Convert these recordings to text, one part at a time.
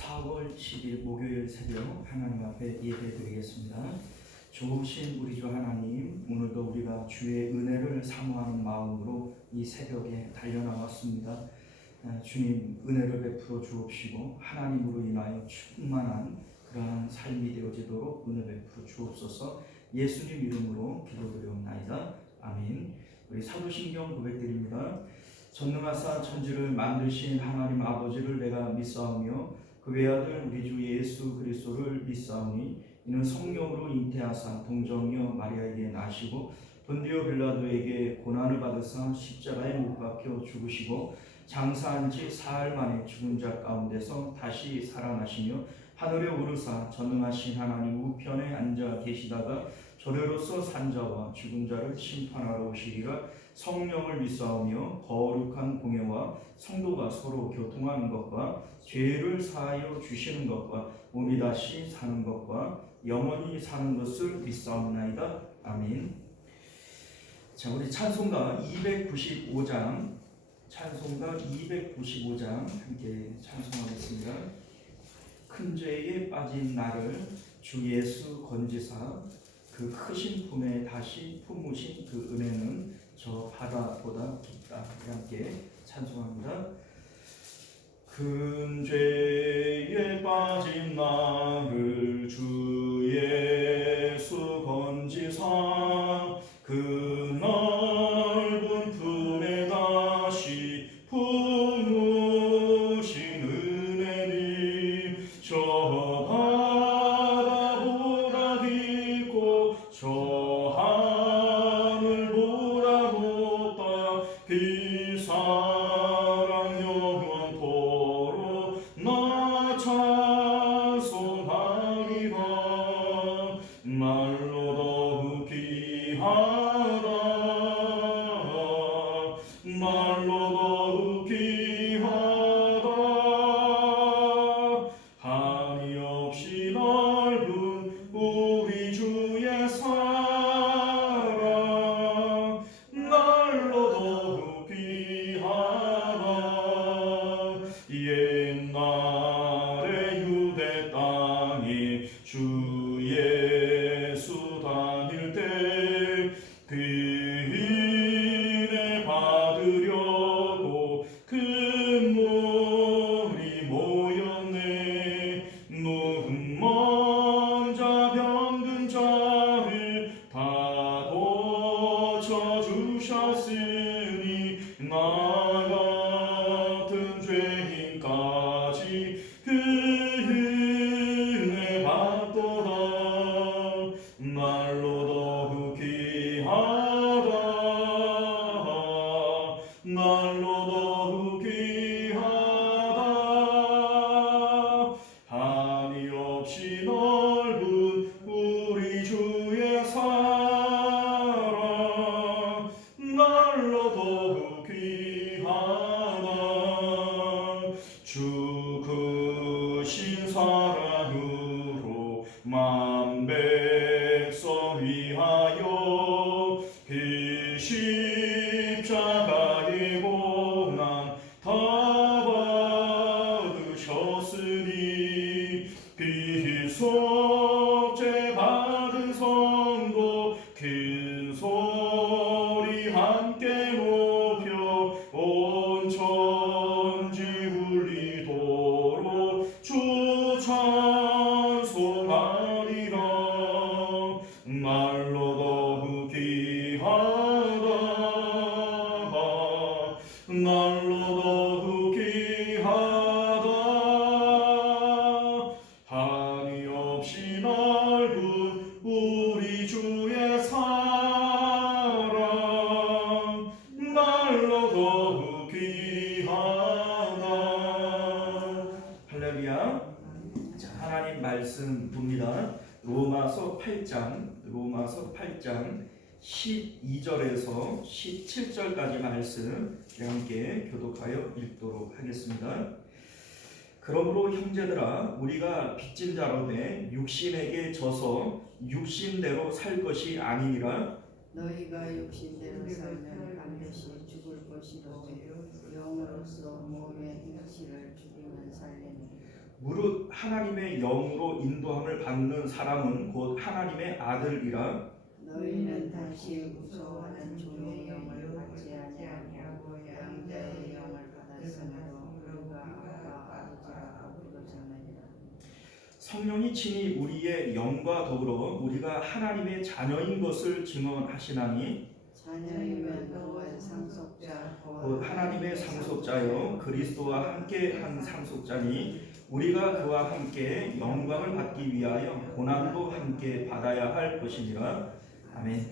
4월 10일 목요일 새벽 하나님 앞에 예배드리겠습니다. 좋으신 우리 주 하나님, 오늘도 우리가 주의 은혜를 사모하는 마음으로 이 새벽에 달려나왔습니다. 주님 은혜를 베풀어 주옵시고 하나님으로 인하여 충만한 그러한 삶이 되어지도록 은혜 베풀어 주옵소서. 예수님 이름으로 기도드리옵나이다. 아멘. 우리 사도신경 고백드립니다. 전능하사 천지를 만드신 하나님 아버지를 내가 믿사오며 그 외아들 우리 주 예수 그리스도를 믿사오니 이는 성령으로 잉태하사 동정녀 마리아에게 나시고 본디오 빌라도에게 고난을 받으사 십자가에 못 박혀 죽으시고 장사한 지 사흘 만에 죽은 자 가운데서 다시 살아나시며 하늘에 오르사 전능하신 하나님 우편에 앉아 계시다가 저래로서 산자와 죽은 자를 심판하러 오시리라. 성령을 믿사오며 거룩한 공예와 성도가 서로 교통하는 것과 죄를 사하여 주시는 것과 몸이 다시 사는 것과 영원히 사는 것을 믿사옵나이다. 아멘. 자, 우리 찬송가 295장 함께 찬송하겠습니다. 큰 죄에 빠진 나를 주 예수 건지사 그 크신 품에 다시 품으신 그 은혜는 저 바다보다 깊다. 함께 찬송합니다. 큰 죄에 빠진 나를 주 예수 건지사 그 넓은 품에 다시 품으신 은혜니 저 바다보다 깊고 저 하늘보다 높다. 그 사랑 영원토록 나 찬송하리라. 말로 더욱 귀하다. 말로 더욱 귀하다. 한이 없이 넓은 우리 주의 사랑 날로 더욱 귀하다. 옛날에 유대 땅에 주 예수 다닐 때 그 은혜 받으려고 큰 무리 모였네. 눈먼 자 병든 자를 다 고쳐주셨으니 나 같은 죄인까지 그 은혜 받도다. 날로 더욱 귀하다. 날로 더욱 귀하다. 한이 없이 넓은 우리 주의 사랑 날로 더욱 귀하다. 주 크신 사랑으로 만 백성 위하여 그 십자가의 고난 다 받으셨으니 그 속죄 받은 성도 큰 소리 함께 높여 온 천지 울리도록 주 찬송하리라. 날로 더욱 귀하다. 날로 더욱 귀하다. 한이 없이 넓은 우리 주의 사랑 날로 더욱 귀하다. 할렐루야. 자, 하나님 말씀 봅니다. 로마서 8장 12절에서 17절까지 말씀 함께 교독하여 읽도록 하겠습니다. 그러므로 형제들아 우리가 빚진 자로 돼 육신에게 져서 육신대로 살 것이 아니니라. 너희가 육신대로 살면 반드시 죽을 것이로되 영으로서 몸의 육신을 죽이면 살리니 무릇 하나님의 영으로 인도함을 받는 사람은 곧 하나님의 아들이라. 너희는 다시 무서워하는 종의 영을 받지 아니하고 양자의 영을 받았으므로 우리가 아빠 아버지라 부르짖느니라. 성령이 친히 우리의 영과 더불어 우리가 하나님의 자녀인 것을 증언하시나니 자녀이면 또한 상속자 곧 하나님의 상속자여 그리스도와 함께 한 상속자니 우리가 그와 함께 영광을 받기 위하여 고난도 함께 받아야 할 것이니라. 아멘.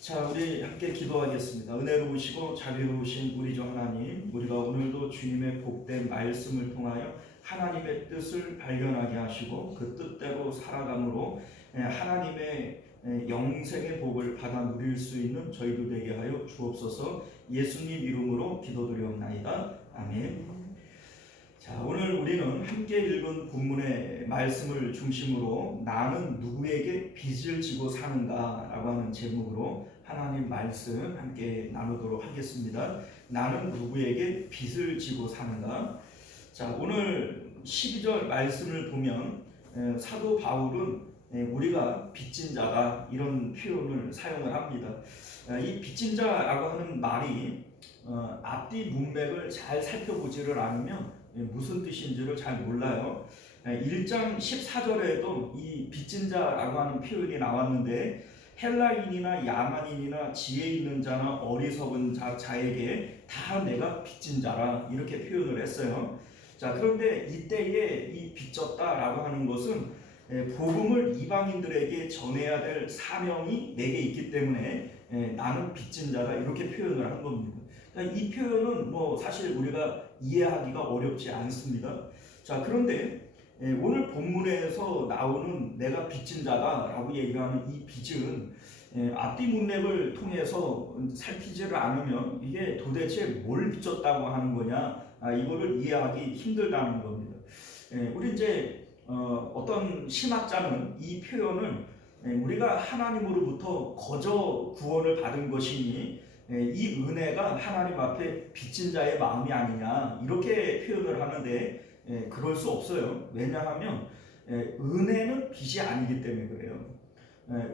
자, 우리 함께 기도하겠습니다. 은혜로우시고 자비로우신 우리 주 하나님, 우리가 오늘도 주님의 복된 말씀을 통하여 하나님의 뜻을 발견하게 하시고 그 뜻대로 살아감으로 하나님의 영생의 복을 받아 누릴 수 있는 저희도 되게 하여 주옵소서. 예수님 이름으로 기도드리옵나이다. 아멘. 자, 오늘 우리는 함께 읽은 본문의 말씀을 중심으로 나는 누구에게 빚을 지고 사는가 라고 하는 제목으로 하나님 말씀 함께 나누도록 하겠습니다. 나는 누구에게 빚을 지고 사는가. 자, 오늘 12절 말씀을 보면 사도 바울은 우리가 빚진 자다 이런 표현을 사용을 합니다. 이 빚진 자라고 하는 말이 앞뒤 문맥을 잘 살펴보지를 않으면 무슨 뜻인지를 잘 몰라요. 1장 14절에도 이 빚진 자라고 하는 표현이 나왔는데 헬라인이나 야만인이나 지혜 있는 자나 어리석은 자에게 다 내가 빚진 자라 이렇게 표현을 했어요. 자, 그런데 이때에 이 빚졌다라고 하는 것은 복음을 이방인들에게 전해야 될 사명이 내게 있기 때문에 나는 빚진 자다 이렇게 표현을 한 겁니다. 이 표현은 뭐 사실 우리가 이해하기가 어렵지 않습니다. 자, 그런데 오늘 본문에서 나오는 내가 빚진 자다라고 얘기하는 이 빚은 앞뒤 문맥을 통해서 살피지를 않으면 이게 도대체 뭘 빚졌다고 하는 거냐 이거를 이해하기 힘들다는 겁니다. 우리 이제 어떤 신학자는 이 표현을 우리가 하나님으로부터 거저 구원을 받은 것이니 이 은혜가 하나님 앞에 빚진 자의 마음이 아니냐 이렇게 표현을 하는데 그럴 수 없어요. 왜냐하면 은혜는 빚이 아니기 때문에 그래요.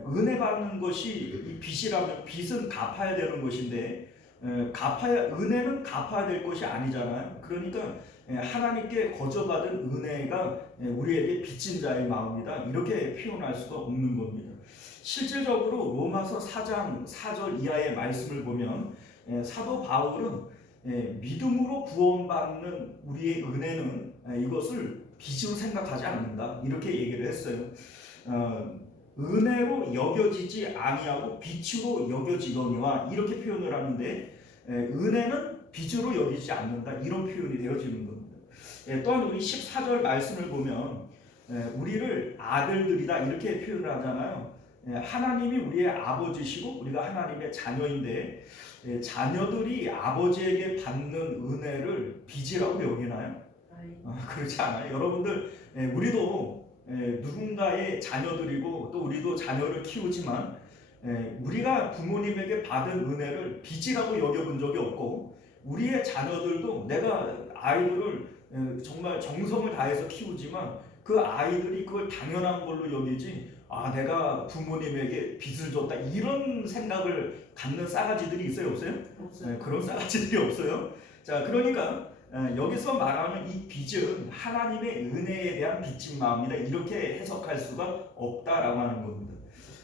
은혜 받는 것이 이 빚이라면 빚은 갚아야 되는 것인데 은혜는 갚아야 될 것이 아니잖아요. 그러니까 하나님께 거저 받은 은혜가 우리에게 빚진 자의 마음이다 이렇게 표현할 수가 없는 겁니다. 실질적으로 로마서 4장 4절 이하의 말씀을 보면 사도 바울은 믿음으로 구원받는 우리의 은혜는 이것을 빚으로 생각하지 않는다 이렇게 얘기를 했어요. 은혜로 여겨지지 아니하고 빚으로 여겨지거니와 이렇게 표현을 하는데 은혜는 빚으로 여기지 않는다 이런 표현이 되어지는 겁니다. 또한 우리 14절 말씀을 보면 우리를 아들들이다 이렇게 표현을 하잖아요. 하나님이 우리의 아버지시고 우리가 하나님의 자녀인데 자녀들이 아버지에게 받는 은혜를 빚이라고 여기나요? 그렇지 않아요. 여러분들 우리도 누군가의 자녀들이고 또 우리도 자녀를 키우지만 우리가 부모님에게 받은 은혜를 빚이라고 여겨본 적이 없고 우리의 자녀들도 내가 아이들을 정말 정성을 다해서 키우지만 그 아이들이 그걸 당연한 걸로 여기지 내가 부모님에게 빚을 줬다 이런 생각을 갖는 싸가지들이 있어요? 없어요? 없어요. 그런 싸가지들이 없어요. 자, 그러니까 여기서 말하는 이 빚은 하나님의 은혜에 대한 빚진 마음이다 이렇게 해석할 수가 없다라고 하는 겁니다.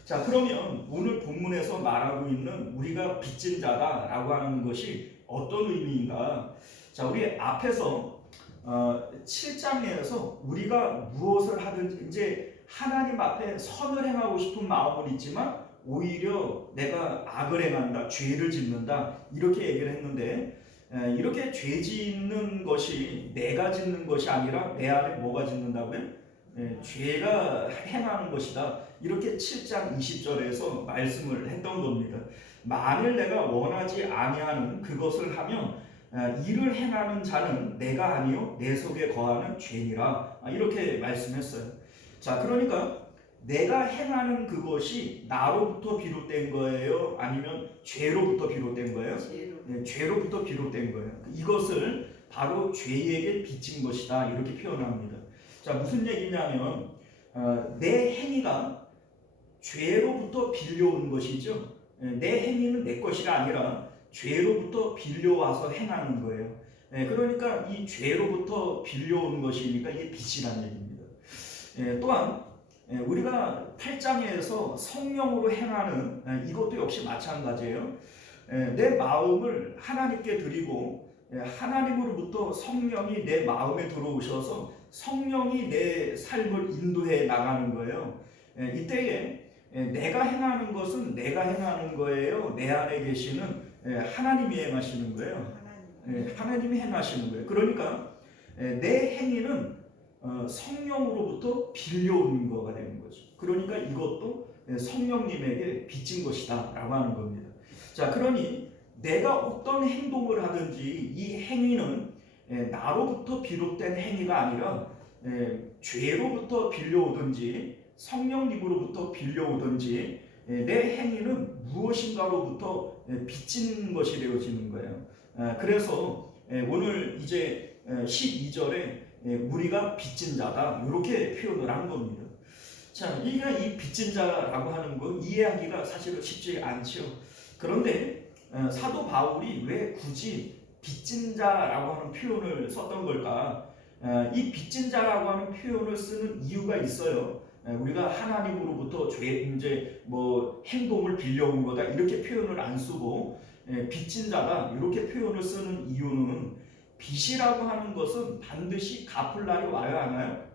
자, 그러면 오늘 본문에서 말하고 있는 우리가 빚진 자다라고 하는 것이 어떤 의미인가? 자, 우리 앞에서 7장에서 우리가 무엇을 하든지 이제 하나님 앞에 선을 행하고 싶은 마음은 있지만 오히려 내가 악을 행한다, 죄를 짓는다 이렇게 얘기를 했는데 이렇게 죄 짓는 것이 내가 짓는 것이 아니라 내 안에 뭐가 짓는다고요? 죄가 행하는 것이다 이렇게 7장 20절에서 말씀을 했던 겁니다. 만일 내가 원하지 아니하는 그것을 하면 이를 행하는 자는 내가 아니요 내 속에 거하는 죄니라 이렇게 말씀했어요. 자, 그러니까 내가 행하는 그것이 나로부터 비롯된 거예요? 아니면 죄로부터 비롯된 거예요? 죄로부터 비롯된 거예요. 이것을 바로 죄에게 빚진 것이다 이렇게 표현합니다. 자, 무슨 얘기냐면 내 행위가 죄로부터 빌려온 것이죠. 내 행위는 내 것이가 아니라 죄로부터 빌려와서 행하는 거예요. 그러니까 이 죄로부터 빌려온 것이니까 이게 빚이라는 얘기입니다. 또한 우리가 8장에서 성령으로 행하는 이것도 역시 마찬가지예요. 내 마음을 하나님께 드리고 하나님으로부터 성령이 내 마음에 들어오셔서 성령이 내 삶을 인도해 나가는 거예요. 이때에 내가 행하는 것은 내가 행하는 거예요. 내 안에 계시는 하나님이 행하시는 거예요. 하나님이 행하시는 거예요. 그러니까 내 행위는 성령으로부터 빌려온 거가 되는 거죠. 그러니까 이것도 성령님에게 빚진 것이다 라고 하는 겁니다. 자, 그러니 내가 어떤 행동을 하든지 이 행위는 나로부터 비롯된 행위가 아니라 죄로부터 빌려오든지 성령님으로부터 빌려오든지 내 행위는 무엇인가로부터 빚진 것이 되어지는 거예요. 그래서 오늘 이제 12절에 우리가 빚진 자다 이렇게 표현을 한 겁니다. 자, 이 빚진 자라고 하는 거 이해하기가 사실은 쉽지 않죠. 그런데 사도 바울이 왜 굳이 빚진 자라고 하는 표현을 썼던 걸까? 이 빚진 자라고 하는 표현을 쓰는 이유가 있어요. 우리가 하나님으로부터 이제 행동을 빌려온 거다 이렇게 표현을 안 쓰고 빚진 자다 이렇게 표현을 쓰는 이유는 빚이라고 하는 것은 반드시 갚을 날이 와요, 안 와요?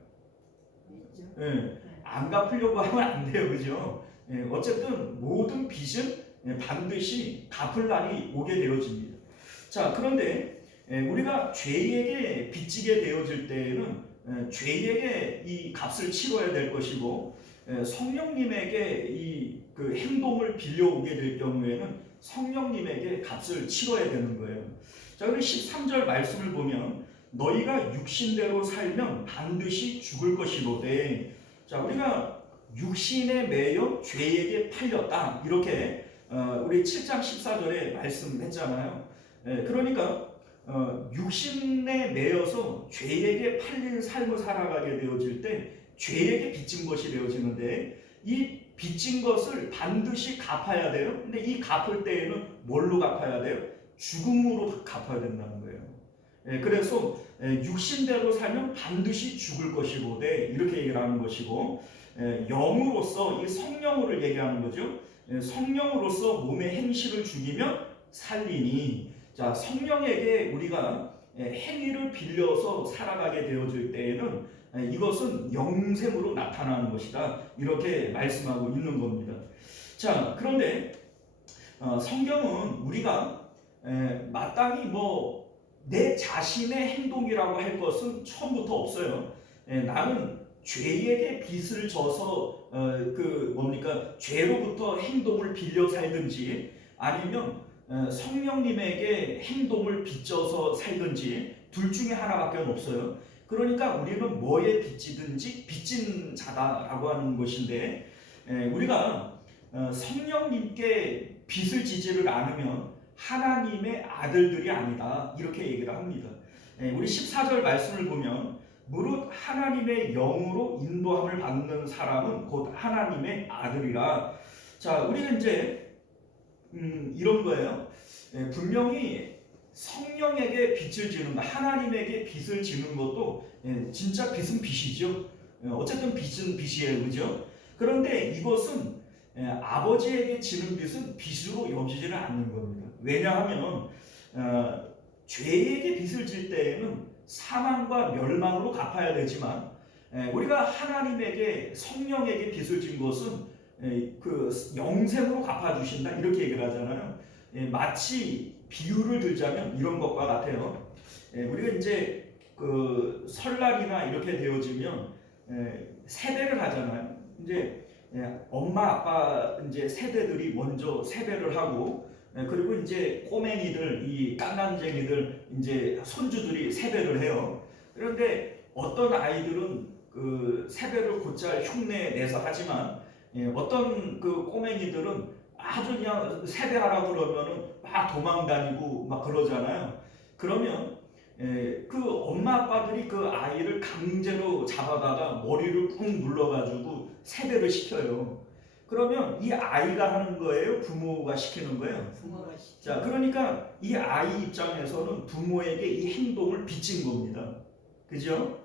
안 갚으려고 하면 안 돼요, 그죠? 어쨌든 모든 빚은 반드시 갚을 날이 오게 되어집니다. 자, 그런데 우리가 죄에게 빚지게 되어질 때에는 죄에게 이 값을 치러야 될 것이고 성령님에게 그 행동을 빌려오게 될 경우에는 성령님에게 값을 치러야 되는 거예요. 자, 그럼 13절 말씀을 보면 너희가 육신대로 살면 반드시 죽을 것이로되, 자, 우리가 육신에 매여 죄에게 팔렸다 이렇게 우리 7장 14절에 말씀했잖아요. 그러니까 육신에 매여서 죄에게 팔린 삶을 살아가게 되어질 때 죄에게 빚진 것이 되어지는데 이 빚진 것을 반드시 갚아야 돼요. 근데 이 갚을 때에는 뭘로 갚아야 돼요? 죽음으로 갚아야 된다는 거예요. 그래서 육신대로 살면 반드시 죽을 것이로되 이렇게 얘기를 하는 것이고, 영으로서 이 성령으로 얘기하는 거죠. 성령으로서 몸의 행실을 죽이면 살리니, 자, 성령에게 우리가 행위를 빌려서 살아가게 되어질 때에는 이것은 영생으로 나타나는 것이다 이렇게 말씀하고 있는 겁니다. 자, 그런데 성경은 우리가 마땅히 내 자신의 행동이라고 할 것은 처음부터 없어요. 나는 죄에게 빚을 져서 죄로부터 행동을 빌려 살든지 아니면 성령님에게 행동을 빚져서 살든지 둘 중에 하나밖에 없어요. 그러니까 우리는 뭐에 빚지든지 빚진 자다라고 하는 것인데, 우리가 성령님께 빚을 지지를 않으면 하나님의 아들들이 아니다 이렇게 얘기를 합니다. 우리 14절 말씀을 보면 무릇 하나님의 영으로 인도함을 받는 사람은 곧 하나님의 아들이라. 자, 우리는 이제 이런 거예요. 분명히 성령에게 빚을 지는 것, 하나님에게 빚을 지는 것도 진짜 빚은 빚이죠. 어쨌든 빚은 빚이에요, 그죠? 그런데 이것은 아버지에게 지는 빚은 빚으로 여기지를 않는 겁니다. 왜냐하면 죄에게 빚을 질 때에는 사망과 멸망으로 갚아야 되지만 우리가 하나님에게 성령에게 빚을 진 것은 그 영생으로 갚아주신다 이렇게 얘기를 하잖아요. 마치 비유를 들자면 이런 것과 같아요. 우리가 이제 그 설날이나 이렇게 되어지면 세배를 하잖아요. 이제 엄마 아빠 이제 세대들이 먼저 세배를 하고 그리고 이제 꼬맹이들 이 깐난쟁이들 이제 손주들이 세배를 해요. 그런데 어떤 아이들은 그 세배를 곧잘 흉내 내서 하지만 어떤 그 꼬맹이들은 아주 그냥 세배하라고 그러면은 막 도망다니고 막 그러잖아요. 그러면 그 엄마 아빠들이 그 아이를 강제로 잡아다가 머리를 꾹 눌러가지고 세배를 시켜요. 그러면 이 아이가 하는 거예요? 부모가 시키는 거예요? 부모가 시켜. 자, 그러니까 이 아이 입장에서는 부모에게 이 행동을 빚진 겁니다. 그죠?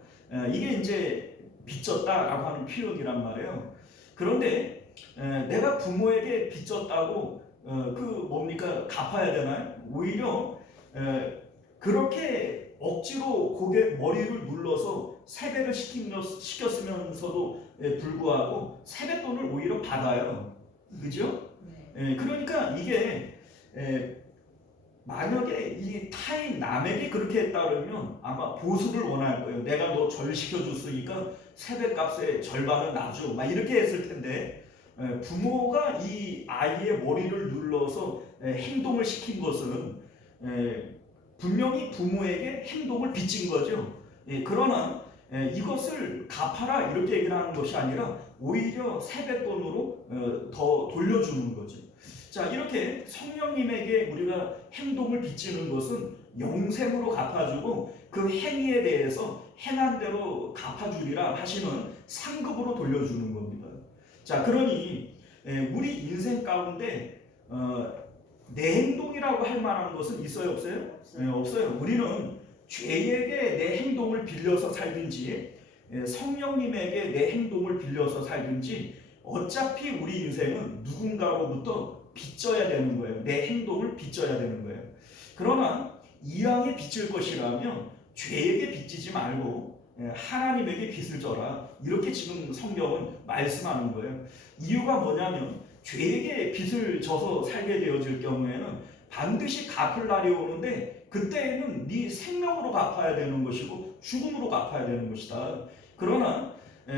이게 이제 빚졌다라고 하는 표현이란 말이에요. 그런데 내가 부모에게 빚졌다고 그 뭡니까 갚아야 되나요? 오히려 그렇게 억지로 머리를 눌러서 세배를 시켰으면서도 불구하고 세뱃돈을 오히려 받아요. 그죠? 네. 그러니까 이게 만약에 이 타인 남에게 그렇게 했다면 아마 보수를 원할 거예요. 내가 너 절시켜줬으니까 세뱃값의 절반은 놔줘. 막 이렇게 했을 텐데 부모가 이 아이의 머리를 눌러서 행동을 시킨 것은 분명히 부모에게 행동을 빚진 거죠. 그러나 이것을 갚아라 이렇게 얘기를 하는 것이 아니라 오히려 세뱃돈으로 더 돌려주는 거죠. 자, 이렇게 성령님에게 우리가 행동을 빚지는 것은 영생으로 갚아주고 그 행위에 대해서 행한 대로 갚아주리라 하시는 상급으로 돌려주는 겁니다. 자, 그러니 우리 인생 가운데 내 행동이라고 할 만한 것은 있어요, 없어요? 없어요. 우리는 죄에게 내 행동을 빌려서 살든지 성령님에게 내 행동을 빌려서 살든지 어차피 우리 인생은 누군가로부터 빚져야 되는 거예요. 내 행동을 빚져야 되는 거예요. 그러나 이왕에 빚질 것이라면 죄에게 빚지지 말고 하나님에게 빚을 져라. 이렇게 지금 성경은 말씀하는 거예요. 이유가 뭐냐면 죄에게 빚을 져서 살게 되어질 경우에는 반드시 갚을 날이 오는데 그때에는 네 생명으로 갚아야 되는 것이고 죽음으로 갚아야 되는 것이다. 그러나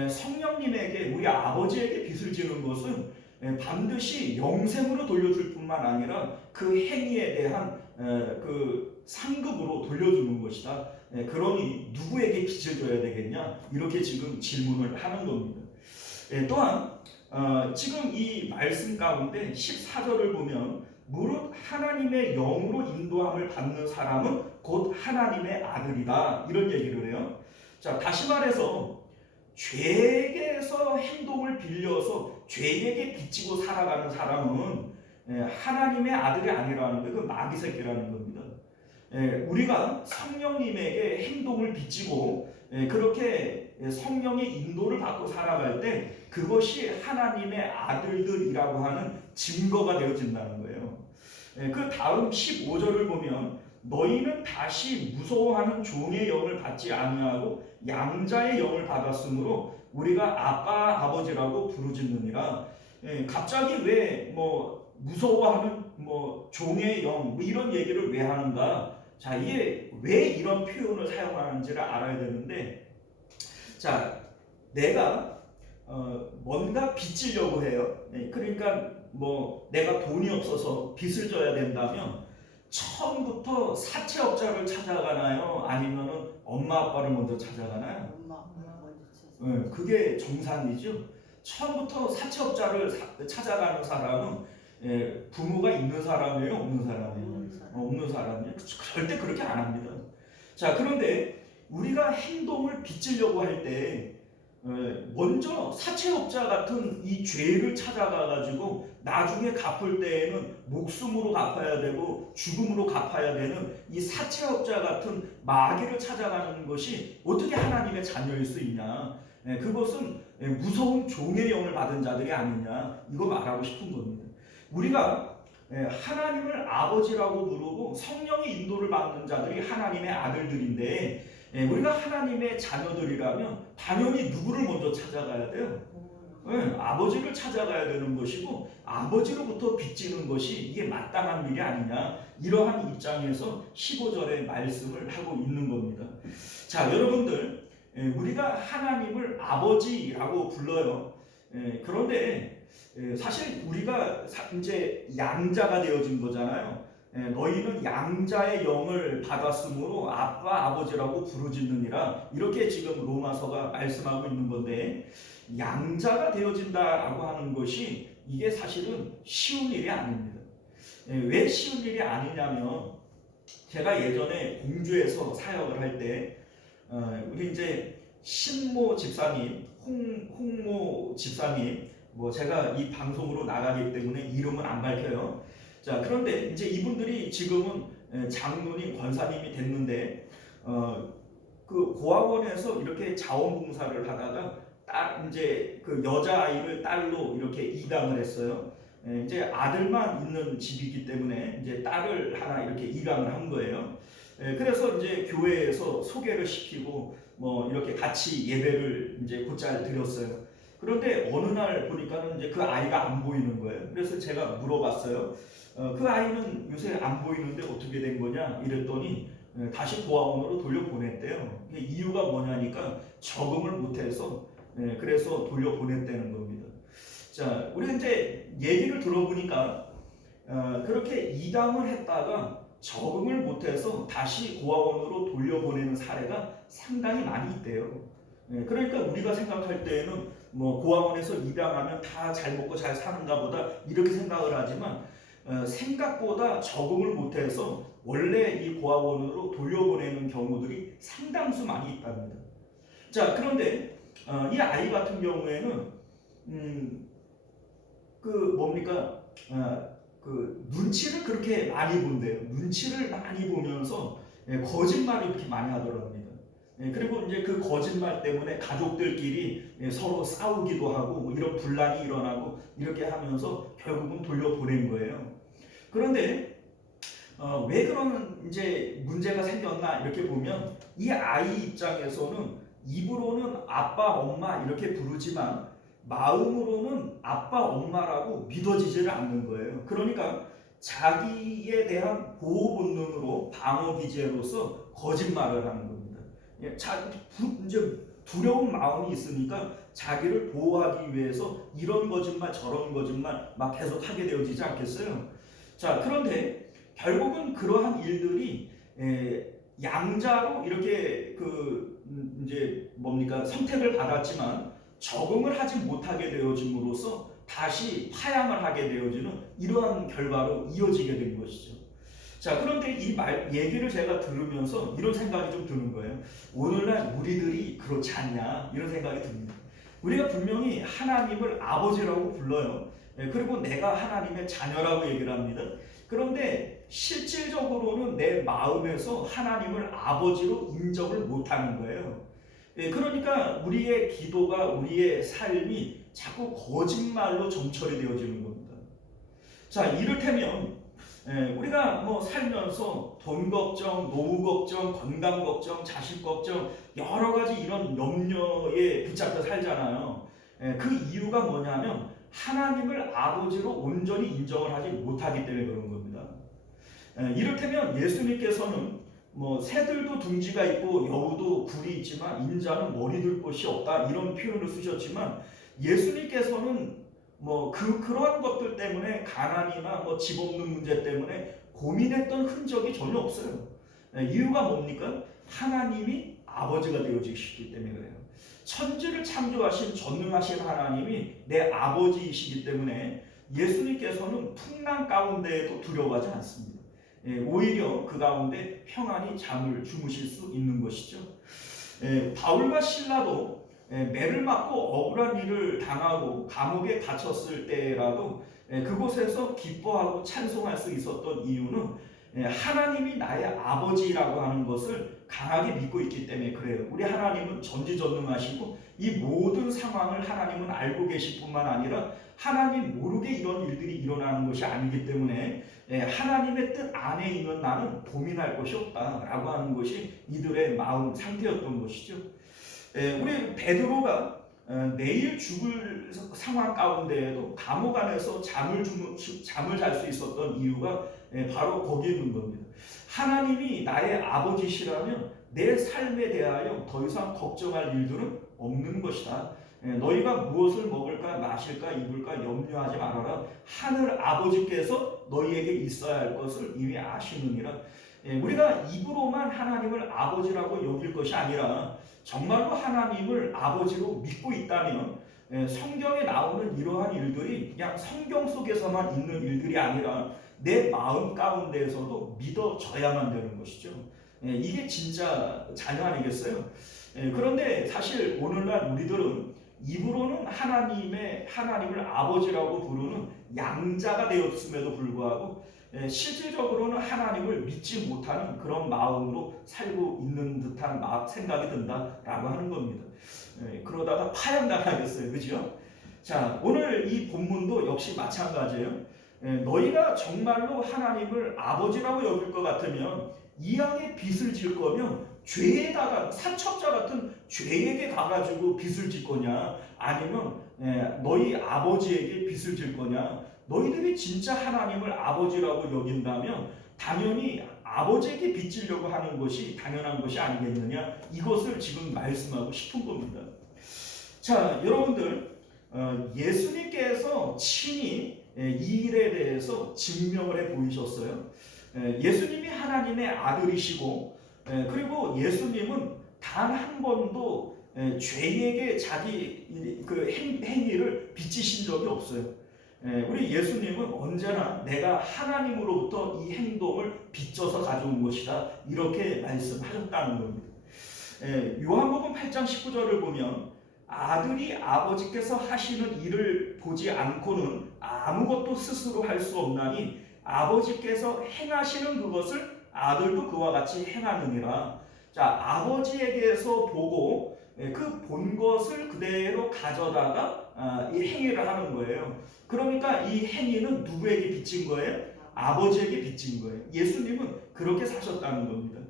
성령님에게 우리 아버지에게 빚을 지는 것은 반드시 영생으로 돌려줄 뿐만 아니라 그 행위에 대한 그 상급으로 돌려주는 것이다. 그러니 누구에게 빚을 져야 되겠냐? 이렇게 지금 질문을 하는 겁니다. 또한 지금 이 말씀 가운데 14절을 보면 무릇 하나님의 영으로 인도함을 받는 사람은 곧 하나님의 아들이다. 이런 얘기를 해요. 자, 다시 말해서 죄에게서 행동을 빌려서 죄에게 빚지고 살아가는 사람은 하나님의 아들이 아니라는 거예요. 그 마귀 새끼라는 겁니다. 우리가 성령님에게 행동을 빚지고 그렇게 성령의 인도를 받고 살아갈 때 그것이 하나님의 아들들이라고 하는 증거가 되어진다는 거예요. 그 다음 15절을 보면 너희는 다시 무서워하는 종의 영을 받지 아니하고 양자의 영을 받았으므로 우리가 아빠 아버지라고 부르짖느니라. 갑자기 왜 무서워하는 종의 영 이런 얘기를 왜 하는가? 자, 이게 왜 이런 표현을 사용하는지를 알아야 되는데, 자, 내가 뭔가 빚지려고 해요. 그러니까 내가 돈이 없어서 빚을 져야 된다면 처음부터 사채업자를 찾아가나요? 아니면은 엄마 아빠를 먼저 찾아가나요? 엄마 먼저 찾아. 그게 정상이죠. 처음부터 사채업자를 찾아가는 사람은 부모가 있는 사람이에요, 없는 사람이에요? 없는 사람이에요. 절대 그렇게 안 합니다. 자, 그런데 우리가 행동을 빚지려고 할 때 먼저 사채업자 같은 이 죄를 찾아가 가지고 나중에 갚을 때에는 목숨으로 갚아야 되고 죽음으로 갚아야 되는 이 사채업자 같은 마귀를 찾아가는 것이 어떻게 하나님의 자녀일 수 있냐? 그것은 무서운 종의 영을 받은 자들이 아니냐, 이거 말하고 싶은 겁니다. 우리가 하나님을 아버지라고 부르고 성령의 인도를 받는 자들이 하나님의 아들들인데 우리가 하나님의 자녀들이라면 당연히 누구를 먼저 찾아가야 돼요? 아버지를 찾아가야 되는 것이고 아버지로부터 빚지는 것이 이게 마땅한 일이 아니냐, 이러한 입장에서 15절의 말씀을 하고 있는 겁니다. 자, 여러분들, 우리가 하나님을 아버지라고 불러요. 그런데 사실 우리가 이제 양자가 되어진 거잖아요. 너희는 양자의 영을 받았으므로 아빠 아버지라고 부르짖느니라, 이렇게 지금 로마서가 말씀하고 있는 건데, 양자가 되어진다라고 하는 것이 이게 사실은 쉬운 일이 아닙니다. 왜 쉬운 일이 아니냐면 제가 예전에 공주에서 사역을 할 때 우리 이제 신모 집사님, 홍모 집사님, 뭐 제가 이 방송으로 나가기 때문에 이름은 안 밝혀요. 자, 그런데 이제 이분들이 지금은 장로님, 권사님이 됐는데 그 고아원에서 이렇게 자원봉사를 하다가 이제 그 여자 아이를 딸로 이렇게 입양을 했어요. 이제 아들만 있는 집이기 때문에 이제 딸을 하나 이렇게 입양을 한 거예요. 그래서 이제 교회에서 소개를 시키고 뭐 이렇게 같이 예배를 이제 곧잘 드렸어요. 그런데 어느 날 보니까는 이제 그 아이가 안 보이는 거예요. 그래서 제가 물어봤어요. 그 아이는 요새 안 보이는데 어떻게 된 거냐 이랬더니 다시 고아원으로 돌려보냈대요. 이유가 뭐냐니까 적응을 못해서 그래서 돌려보냈다는 겁니다. 자, 우리 이제 얘기를 들어보니까 그렇게 이담을 했다가 적응을 못해서 다시 고아원으로 돌려보내는 사례가 상당히 많이 있대요. 그러니까 우리가 생각할 때에는 뭐 고아원에서 입양하면 다 잘 먹고 잘 사는가 보다 이렇게 생각을 하지만 생각보다 적응을 못해서 원래 이 고아원으로 돌려보내는 경우들이 상당수 많이 있답니다. 자, 그런데 이 아이 같은 경우에는 그 뭡니까? 그 눈치를 그렇게 많이 본대요. 눈치를 많이 보면서 거짓말을 이렇게 많이 하더랍니다. 그리고 이제 그 거짓말 때문에 가족들끼리 서로 싸우기도 하고 뭐 이런 분란이 일어나고 이렇게 하면서 결국은 돌려보낸 거예요. 그런데 왜 그런 이제 문제가 생겼나 이렇게 보면 이 아이 입장에서는 입으로는 아빠, 엄마 이렇게 부르지만 마음으로는 아빠, 엄마라고 믿어지지를 않는 거예요. 그러니까 자기에 대한 보호 본능으로 방어 기제로서 거짓말을 하는 겁니다. 이제 두려운 마음이 있으니까 자기를 보호하기 위해서 이런 거짓말 저런 거짓말 막 계속 하게 되어지지 않겠어요? 자, 그런데 결국은 그러한 일들이 양자로 이렇게 이제 뭡니까 선택을 받았지만 적응을 하지 못하게 되어짐으로써 다시 파양을 하게 되어지는 이러한 결과로 이어지게 된 것이죠. 자, 그런데 이 얘기를 제가 들으면서 이런 생각이 좀 드는 거예요. 오늘날 우리들이 그렇지 않냐 이런 생각이 듭니다. 우리가 분명히 하나님을 아버지라고 불러요. 그리고 내가 하나님의 자녀라고 얘기를 합니다. 그런데 실질적으로는 내 마음에서 하나님을 아버지로 인정을 못하는 거예요. 그러니까 우리의 기도가 우리의 삶이 자꾸 거짓말로 점철이 되어지는 겁니다. 자, 이를테면 우리가 뭐 살면서 돈 걱정, 노후 걱정, 건강 걱정, 자식 걱정 여러 가지 이런 염려에 붙잡혀 살잖아요. 그 이유가 뭐냐면 하나님을 아버지로 온전히 인정을 하지 못하기 때문에 그런 겁니다. 이를테면 예수님께서는 뭐 새들도 둥지가 있고 여우도 굴이 있지만 인자는 머리 둘 곳이 없다 이런 표현을 쓰셨지만 예수님께서는 뭐 그러한 것들 때문에 가난이나 뭐 집 없는 문제 때문에 고민했던 흔적이 전혀 없어요. 이유가 뭡니까? 하나님이 아버지가 되어지시기 때문에 그래요. 천지를 창조하신 전능하신 하나님이 내 아버지이시기 때문에 예수님께서는 풍랑 가운데에도 두려워하지 않습니다. 오히려 그 가운데 평안히 잠을 주무실 수 있는 것이죠. 바울과 실라도 매를 맞고 억울한 일을 당하고 감옥에 갇혔을 때라도 그곳에서 기뻐하고 찬송할 수 있었던 이유는 하나님이 나의 아버지라고 하는 것을 강하게 믿고 있기 때문에 그래요. 우리 하나님은 전지전능하시고 이 모든 상황을 하나님은 알고 계실 뿐만 아니라 하나님 모르게 이런 일들이 일어나는 것이 아니기 때문에 하나님의 뜻 안에 있는 나는 고민할 것이 없다라고 하는 것이 이들의 마음 상태였던 것이죠. 우리 베드로가 내일 죽을 상황 가운데에도 감옥 안에서 잠을 잘 수 있었던 이유가 바로 거기에 있는 겁니다. 하나님이 나의 아버지시라면 내 삶에 대하여 더 이상 걱정할 일들은 없는 것이다. 너희가 무엇을 먹을까 마실까 입을까 염려하지 말아라. 하늘 아버지께서 너희에게 있어야 할 것을 이미 아시느니라. 우리가 입으로만 하나님을 아버지라고 여길 것이 아니라 정말로 하나님을 아버지로 믿고 있다면 성경에 나오는 이러한 일들이 그냥 성경 속에서만 있는 일들이 아니라 내 마음 가운데에서도 믿어져야만 되는 것이죠. 이게 진짜 자녀 아니겠어요? 그런데 사실 오늘날 우리들은 입으로는 하나님을 아버지라고 부르는 양자가 되었음에도 불구하고 실질적으로는 하나님을 믿지 못하는 그런 마음으로 살고 있는 듯한 생각이 든다라고 하는 겁니다. 그러다가 파양당하겠어요, 그죠? 자, 오늘 이 본문도 역시 마찬가지예요. 너희가 정말로 하나님을 아버지라고 여길 것 같으면 이왕에 빚을 질 거면 죄에다가 사첩자 같은 죄에게 가가지고 빚을 질 거냐, 아니면 너희 아버지에게 빚을 질 거냐. 너희들이 진짜 하나님을 아버지라고 여긴다면 당연히 아버지에게 빚지려고 하는 것이 당연한 것이 아니겠느냐, 이것을 지금 말씀하고 싶은 겁니다. 자, 여러분들, 예수님께서 친히 이 일에 대해서 증명을 해 보이셨어요. 예수님이 하나님의 아들이시고, 그리고 예수님은 단 한 번도 죄에게 자기 그 행위를 빚지신 적이 없어요. 우리 예수님은 언제나 내가 하나님으로부터 이 행동을 빚져서 가져온 것이다, 이렇게 말씀하셨다는 겁니다. 요한복음 8장 19절을 보면 아들이 아버지께서 하시는 일을 보지 않고는 아무것도 스스로 할 수 없나니 아버지께서 행하시는 그것을 아들도 그와 같이 행하느니라. 자, 아버지에게서 보고 그 본 것을 그대로 가져다가 이 행위를 하는 거예요. 그러니까 이 행위는 누구에게 빚진 거예요? 아버지에게 빚진 거예요. 예수님은 그렇게 사셨다는 겁니다.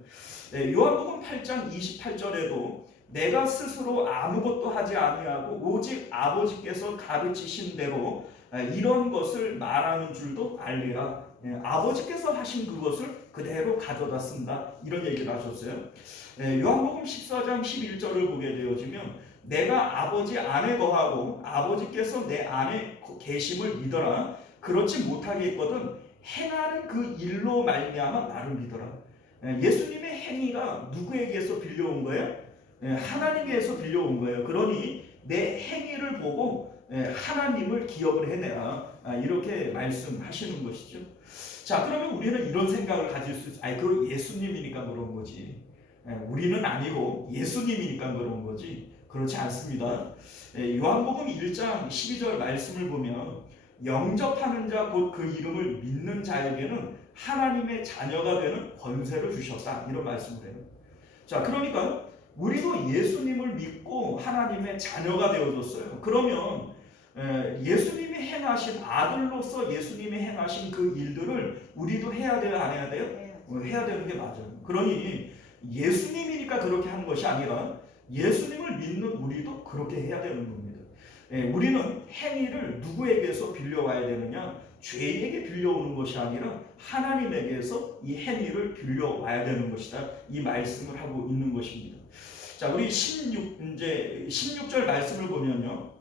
요한복음 8장 28절에도 내가 스스로 아무것도 하지 아니하고 오직 아버지께서 가르치신 대로 이런 것을 말하는 줄도 알리라. 아버지께서 하신 그것을 그대로 가져다 쓴다, 이런 얘기를 하셨어요. 요한복음 14장 11절을 보게 되어지면 내가 아버지 안에 거하고 아버지께서 내 안에 계심을 믿어라. 그렇지 못하겠거든 행하는 그 일로 말미암아 나를 믿어라. 예수님의 행위가 누구에게서 빌려온 거예요? 하나님께서 빌려온 거예요. 그러니 내 행위를 보고 하나님을 기억을 해내라, 이렇게 말씀하시는 것이죠. 자, 그러면 우리는 이런 생각을 가질 수 있어요. 그건 예수님이니까 그런 거지. 우리는 아니고 예수님이니까 그런 거지. 그렇지 않습니다. 요한복음 1장 12절 말씀을 보면 영접하는 자 곧 그 이름을 믿는 자에게는 하나님의 자녀가 되는 권세를 주셨다, 이런 말씀을 해요. 자, 그러니까 우리도 예수님을 믿고 하나님의 자녀가 되어졌어요. 그러면 예수님이 행하신, 아들로서 예수님이 행하신 그 일들을 우리도 해야 돼요, 안 해야 돼요? 해야 되는 게 맞아요. 그러니 예수님이니까 그렇게 한 것이 아니라 예수님을 믿는 우리도 그렇게 해야 되는 겁니다. 우리는 행위를 누구에게서 빌려와야 되느냐? 죄에게 빌려오는 것이 아니라 하나님에게서 이 행위를 빌려와야 되는 것이다, 이 말씀을 하고 있는 것입니다. 자, 우리 16절 말씀을 보면요,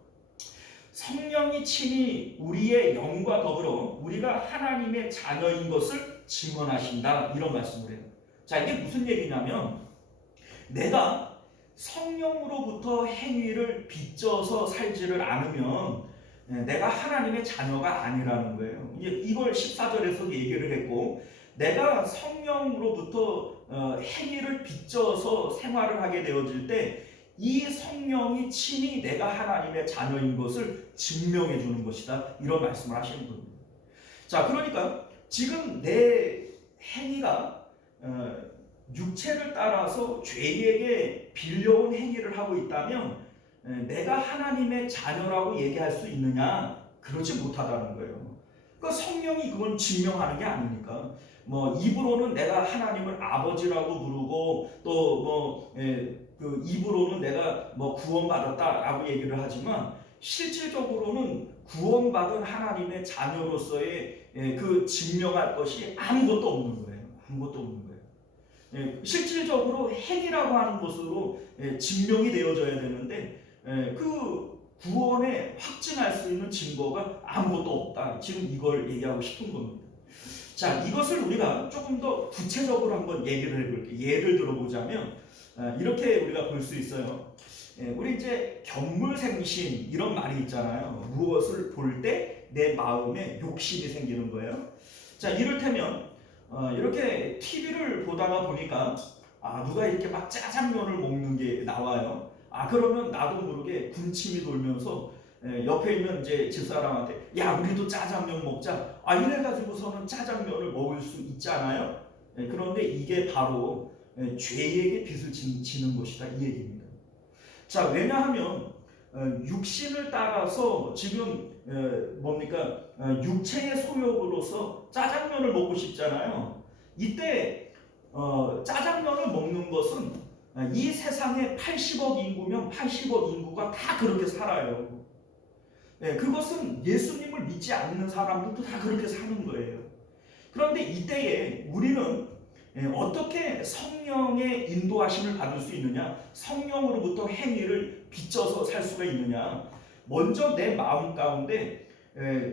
성령이 친히 우리의 영과 더불어 우리가 하나님의 자녀인 것을 증언하신다, 이런 말씀을 해요. 자, 이게 무슨 얘기냐면 내가 성령으로부터 행위를 빚져서 살지를 않으면 내가 하나님의 자녀가 아니라는 거예요. 이걸 14절에서 얘기를 했고, 내가 성령으로부터 행위를 빚져서 생활을 하게 되어질 때 이 성령이 친히 내가 하나님의 자녀인 것을 증명해 주는 것이다, 이런 말씀을 하시는 겁니다. 자, 그러니까 지금 내 행위가 육체를 따라서 죄에게 빌려온 행위를 하고 있다면 내가 하나님의 자녀라고 얘기할 수 있느냐? 그렇지 못하다는 거예요. 그 성령이 그건 증명하는 게 아니니까. 입으로는 내가 하나님을 아버지라고 부르고 또 그 입으로는 내가 구원받았다라고 얘기를 하지만 실질적으로는 구원받은 하나님의 자녀로서의 그 증명할 것이 아무것도 없는 거예요. 아무것도 없는 거예요. 실질적으로 행위라고 하는 것으로 증명이 되어져야 되는데 그 구원에 확증할 수 있는 증거가 아무것도 없다, 지금 이걸 얘기하고 싶은 겁니다. 자, 이것을 우리가 조금 더 구체적으로 한번 얘기를 해볼게요. 예를 들어보자면 이렇게 우리가 볼 수 있어요. 우리 이제 견물생심, 이런 말이 있잖아요. 무엇을 볼 때 내 마음에 욕심이 생기는 거예요. 자, 이를테면 이렇게 TV를 보다가 보니까 누가 이렇게 막 짜장면을 먹는 게 나와요. 그러면 나도 모르게 군침이 돌면서 옆에 있는 이제 집사람한테 야 우리도 짜장면 먹자. 이래가지고서는 짜장면을 먹을 수 있잖아요. 그런데 이게 바로 죄에게 빚을 지는 것이다 이 얘기입니다. 자, 왜냐하면 육신을 따라서 지금 뭡니까 육체의 소욕으로서 짜장면을 먹고 싶잖아요. 이때 짜장면을 먹는 것은 이 세상에 80억 인구면 80억 인구가 다 그렇게 살아요. 그것은 예수님을 믿지 않는 사람들도 다 그렇게 사는 거예요. 그런데 이때에 우리는 어떻게 성령의 인도하심을 받을 수 있느냐, 성령으로부터 행위를 빚져서 살 수가 있느냐. 먼저 내 마음 가운데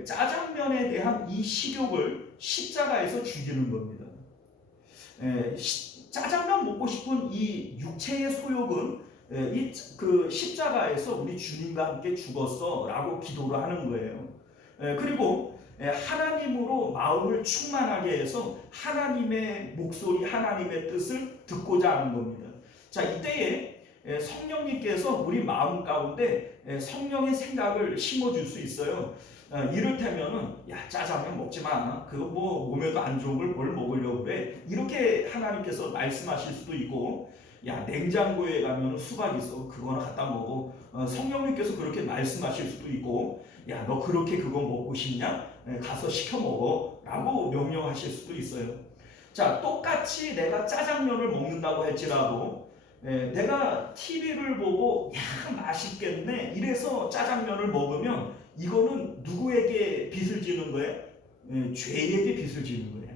짜장면에 대한 이 식욕을 십자가에서 죽이는 겁니다. 짜장면 먹고 싶은 이 육체의 소욕은 그 십자가에서 우리 주님과 함께 죽었어라고 기도를 하는 거예요. 그리고 하나님으로 마음을 충만하게 해서 하나님의 목소리, 하나님의 뜻을 듣고자 하는 겁니다. 자, 이때에 성령님께서 우리 마음 가운데 성령의 생각을 심어줄 수 있어요. 이를테면은 야 짜장면 먹지 마. 그거 뭐 몸에도 안 좋은 걸 뭘 먹으려고 그래. 이렇게 하나님께서 말씀하실 수도 있고 야 냉장고에 가면 수박 있어. 그거나 갖다 먹어. 성령님께서 그렇게 말씀하실 수도 있고 야 너 그렇게 그거 먹고 싶냐? 가서 시켜 먹어. 라고 명령하실 수도 있어요. 자, 똑같이 내가 짜장면을 먹는다고 할지라도 내가 TV를 보고 야 맛있겠네 이래서 짜장면을 먹으면 이거는 누구에게 빚을 지는 거예요? 죄에게 빚을 지는 거예요.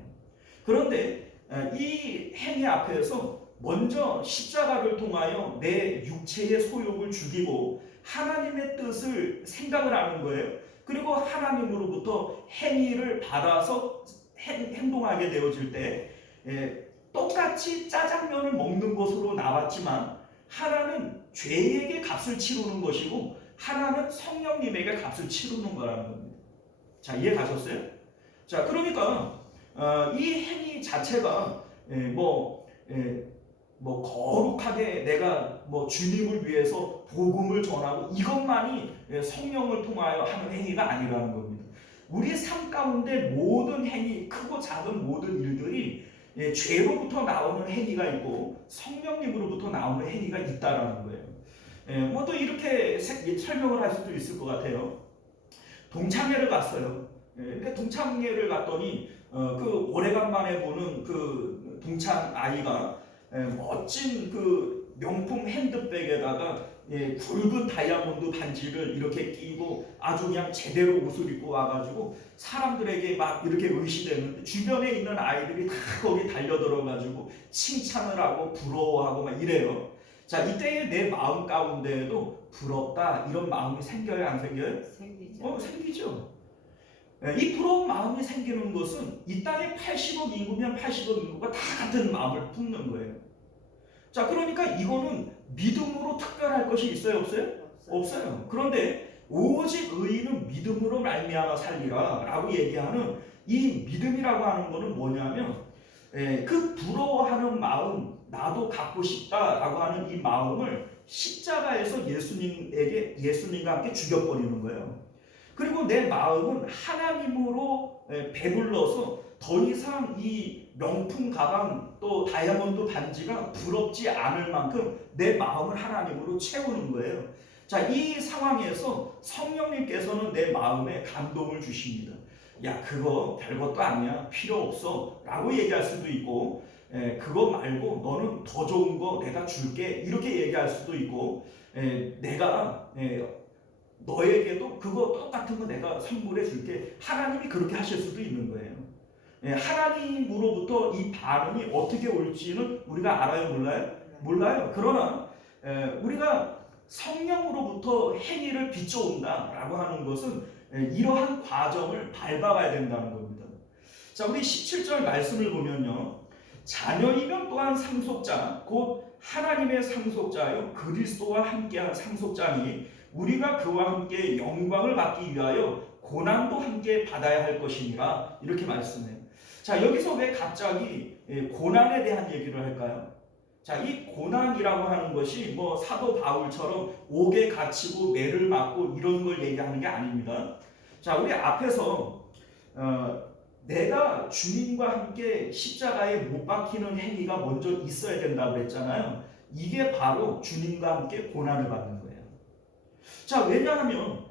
그런데 이 행위 앞에서 먼저 십자가를 통하여 내 육체의 소욕을 죽이고 하나님의 뜻을 생각을 하는 거예요. 그리고 하나님으로부터 행위를 받아서 행동하게 되어질 때 똑같이 짜장면을 먹는 것으로 나왔지만 하나는 죄에게 값을 치르는 것이고 하나는 성령님에게 값을 치르는 거라는 겁니다. 자, 이해 가셨어요? 자, 그러니까 이 행위 자체가 뭐 거룩하게 내가 뭐 주님을 위해서 복음을 전하고 이것만이 성령을 통하여 하는 행위가 아니라는 겁니다. 우리 삶 가운데 모든 행위, 크고 작은 모든 일들이 죄로부터 나오는 행위가 있고 성령님으로부터 나오는 행위가 있다라는 거예요. 뭐 또 이렇게 설명을 할 수도 있을 것 같아요. 동창회를 갔어요. 근데 동창회를 갔더니 그 오래간만에 보는 그 동창 아이가 멋진 그 명품 핸드백에다가 굵은 다이아몬드 반지를 이렇게 끼고 아주 그냥 제대로 옷을 입고 와가지고 사람들에게 막 이렇게 의시되는데 주변에 있는 아이들이 다 거기 달려들어가지고 칭찬을 하고 부러워하고 막 이래요. 자, 이때에 내 마음 가운데에도 부럽다 이런 마음이 생겨요, 안 생겨요? 생기죠. 생기죠. 이 부러운 마음이 생기는 것은 이 땅에 80억 인구면 80억 인구가 다 같은 마음을 품는 거예요. 자, 그러니까 이거는 믿음으로 특별할 것이 있어요, 없어요? 없어요. 그런데 오직 의인은 믿음으로 말미암아 살리라 라고 얘기하는 이 믿음이라고 하는 거는 뭐냐면 그 부러워하는 마음, 나도 갖고 싶다라고 하는 이 마음을 십자가에서 예수님과 함께 죽여버리는 거예요. 그리고 내 마음은 하나님으로 배불러서 더 이상 이 명품 가방 또 다이아몬드 반지가 부럽지 않을 만큼 내 마음을 하나님으로 채우는 거예요. 자, 이 상황에서 성령님께서는 내 마음에 감동을 주십니다. 야, 그거 별것도 아니야, 필요 없어 라고 얘기할 수도 있고 그거 말고 너는 더 좋은 거 내가 줄게 이렇게 얘기할 수도 있고 내가 너에게도 그거 똑같은 거 내가 선물해 줄게 하나님이 그렇게 하실 수도 있는 거예요. 하나님으로부터 이 반응이 어떻게 올지는 우리가 알아요, 몰라요? 몰라요. 그러나 우리가 성령으로부터 행위를 빚어온다라고 하는 것은 이러한 과정을 밟아가야 된다는 겁니다. 자, 우리 17절 말씀을 보면요, 자녀이면 또한 상속자 곧 하나님의 상속자요 그리스도와 함께한 상속자니 우리가 그와 함께 영광을 받기 위하여 고난도 함께 받아야 할 것이니라 이렇게 말씀해요. 자, 여기서 왜 갑자기 고난에 대한 얘기를 할까요? 자, 이 고난이라고 하는 것이 뭐 사도 바울처럼 옥에 갇히고 매를 맞고 이런 걸 얘기하는 게 아닙니다. 자, 우리 앞에서 내가 주님과 함께 십자가에 못 박히는 행위가 먼저 있어야 된다고 했잖아요. 이게 바로 주님과 함께 고난을 받는 거예요. 자, 왜냐하면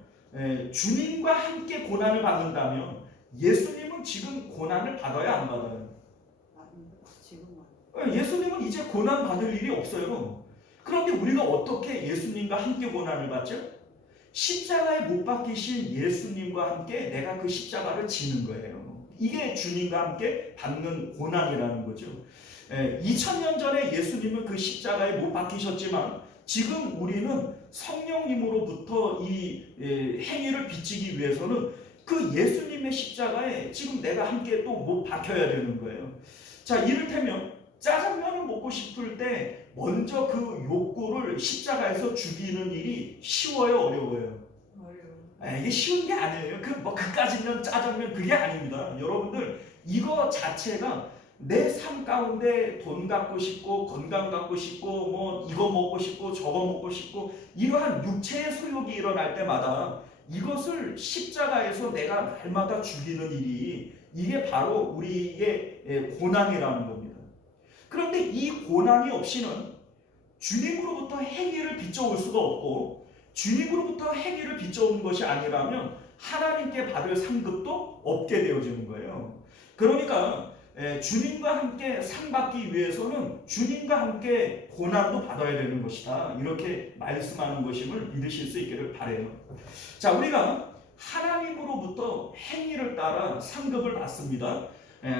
주님과 함께 고난을 받는다면 예수님은 지금 고난을 받아야 안 받아요? 지금은. 예수님은 이제 고난 받을 일이 없어요. 그런데 우리가 어떻게 예수님과 함께 고난을 받죠? 십자가에 못 박히신 예수님과 함께 내가 그 십자가를 지는 거예요. 이게 주님과 함께 받는 고난이라는 거죠. 2000년 전에 예수님은 그 십자가에 못 박히셨지만 지금 우리는 성령님으로부터 이 행위를 비치기 위해서는 그 예수님의 십자가에 지금 내가 함께 또 못 박혀야 되는 거예요. 자, 이를테면 짜장면을 먹고 싶을 때 먼저 그 욕구를 십자가에서 죽이는 일이 쉬워요, 어려워요? 어려워. 이게 쉬운 게 아니에요. 그까지면 짜장면 그게 아닙니다. 여러분들 이거 자체가 내 삶 가운데 돈 갖고 싶고 건강 갖고 싶고 뭐 이거 먹고 싶고 저거 먹고 싶고 이러한 육체의 소욕이 일어날 때마다 이것을 십자가에서 내가 날마다 죽이는 일이 이게 바로 우리의 고난이라는 겁니다. 그런데 이 고난이 없이는 주님으로부터 행위를 빚어올 수가 없고 주님으로부터 행위를 빚어오는 것이 아니라면 하나님께 받을 상급도 없게 되어지는 거예요. 그러니까 주님과 함께 상 받기 위해서는 주님과 함께 고난도 받아야 되는 것이다. 이렇게 말씀하는 것임을 믿으실 수 있기를 바라요. 자, 우리가 하나님으로부터 행위를 따라 상급을 받습니다.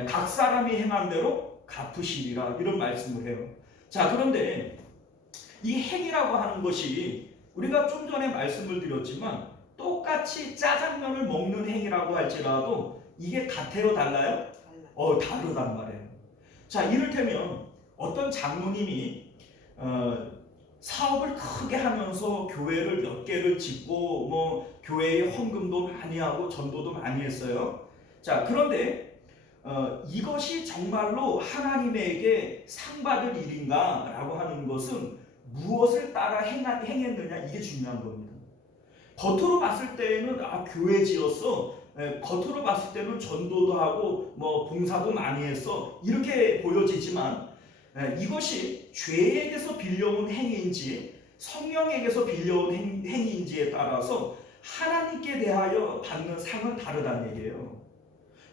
각 사람이 행한 대로 갚으시리라 이런 말씀을 해요. 자, 그런데 이 행위라고 하는 것이 우리가 좀 전에 말씀을 드렸지만 똑같이 짜장면을 먹는 행위라고 할지라도 이게 같아요, 달라요? 다르단 말이에요. 자, 이를테면 어떤 장로님이 사업을 크게 하면서 교회를 몇 개를 짓고 뭐 교회에 헌금도 많이 하고 전도도 많이 했어요. 자, 그런데 이것이 정말로 하나님에게 상 받을 일인가 라고 하는 것은 무엇을 따라 행했느냐 이게 중요한 겁니다. 겉으로 봤을 때는 교회 지었어, 겉으로 봤을 때는 전도도 하고 뭐 봉사도 많이 했어 이렇게 보여지지만 이것이 죄에게서 빌려온 행위인지 성령에게서 빌려온 행위인지에 따라서 하나님께 대하여 받는 상은 다르다는 얘기예요.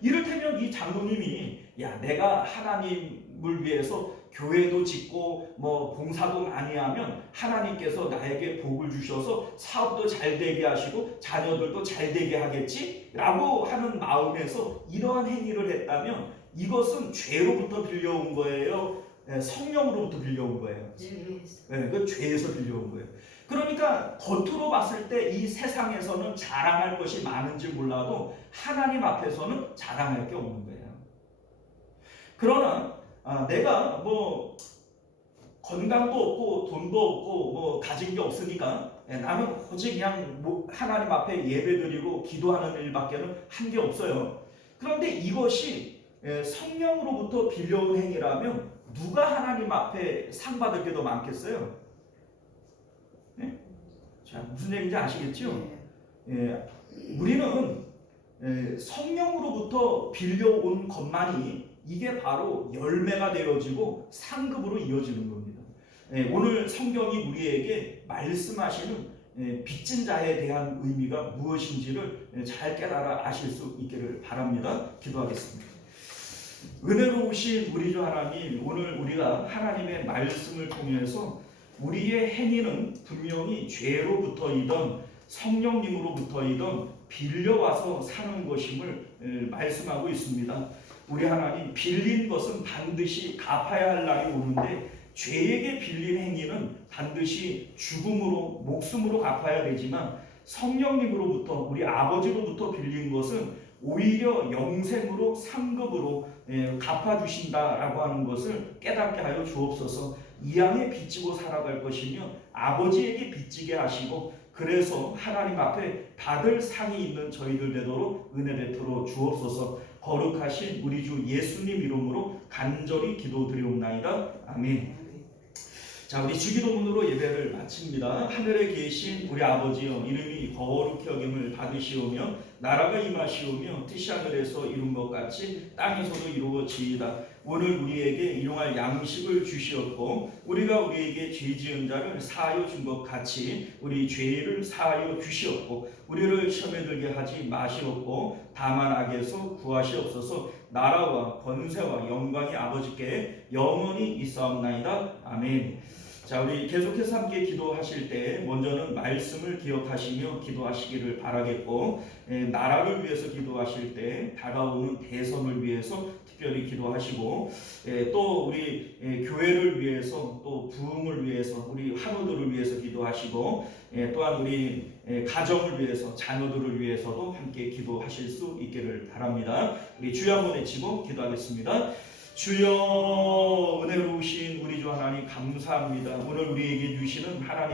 이를테면 이 장로님이 내가 하나님을 위해서 교회도 짓고 뭐 봉사도 많이 하면 하나님께서 나에게 복을 주셔서 사업도 잘 되게 하시고 자녀들도 잘 되게 하겠지 라고 하는 마음에서 이러한 행위를 했다면 이것은 죄로부터 빌려온 거예요? 성령으로부터 빌려온 거예요? 그 죄에서 빌려온 거예요. 그러니까 겉으로 봤을 때 이 세상에서는 자랑할 것이 많은지 몰라도 하나님 앞에서는 자랑할 게 없는 거예요. 그러나 내가 뭐 건강도 없고 돈도 없고 뭐 가진 게 없으니까 나는 오직 그냥 하나님 앞에 예배드리고 기도하는 일밖에는 한 게 없어요. 그런데 이것이 성령으로부터 빌려온 행위라면 누가 하나님 앞에 상 받을 게 더 많겠어요? 네? 자, 무슨 얘기인지 아시겠죠? 우리는 성령으로부터 빌려온 것만이 이게 바로 열매가 되어지고 상급으로 이어지는 겁니다. 오늘 성경이 우리에게 말씀하시는 빚진 자에 대한 의미가 무엇인지를 잘 깨달아 아실 수 있기를 바랍니다. 기도하겠습니다. 은혜로우신 우리 주 하나님, 오늘 우리가 하나님의 말씀을 통해서 우리의 행위는 분명히 죄로부터이든 성령님으로부터이든 빌려와서 사는 것임을 말씀하고 있습니다. 우리 하나님, 빌린 것은 반드시 갚아야 할 날이 오는데 죄에게 빌린 행위는 반드시 죽음으로 목숨으로 갚아야 되지만 성령님으로부터 우리 아버지로부터 빌린 것은 오히려 영생으로 상급으로 갚아주신다라고 하는 것을 깨닫게 하여 주옵소서. 이 양에 빚지고 살아갈 것이며 아버지에게 빚지게 하시고 그래서 하나님 앞에 받을 상이 있는 저희들 되도록 은혜 베풀어 주옵소서. 거룩하신 우리 주 예수님 이름으로 간절히 기도드리옵나이다. 아멘. 자, 우리 주기도문으로 예배를 마칩니다. 하늘에 계신 우리 아버지여, 이름이 거룩히 여김을 받으시오며 나라가 임하시오며 뜻이 하늘에서 이룬 것 같이 땅에서도 이루어지이다. 오늘 우리에게 일용할 양식을 주시었고 우리가 우리에게 죄 지은 자를 사하여 준 것 같이 우리 죄를 사하여 주시었고 우리를 시험에 들게 하지 마시옵고 다만 악에서 구하시옵소서. 나라와 권세와 영광이 아버지께 영원히 있사옵나이다. 아멘. 자, 우리 계속해서 함께 기도하실 때 먼저는 말씀을 기억하시며 기도하시기를 바라겠고, 나라를 위해서 기도하실 때 다가오는 대선을 위해서 특별히 기도하시고, 또 우리 교회를 위해서, 또 부흥을 위해서, 우리 환우들을 위해서 기도하시고, 또한 우리 가정을 위해서, 자녀들을 위해서도 함께 기도하실 수 있기를 바랍니다. 우리 주여 한번 외치고 기도하겠습니다. 주여, 은혜로우신 우리 주 하나님 감사합니다. 오늘 우리에게 주시는 하나님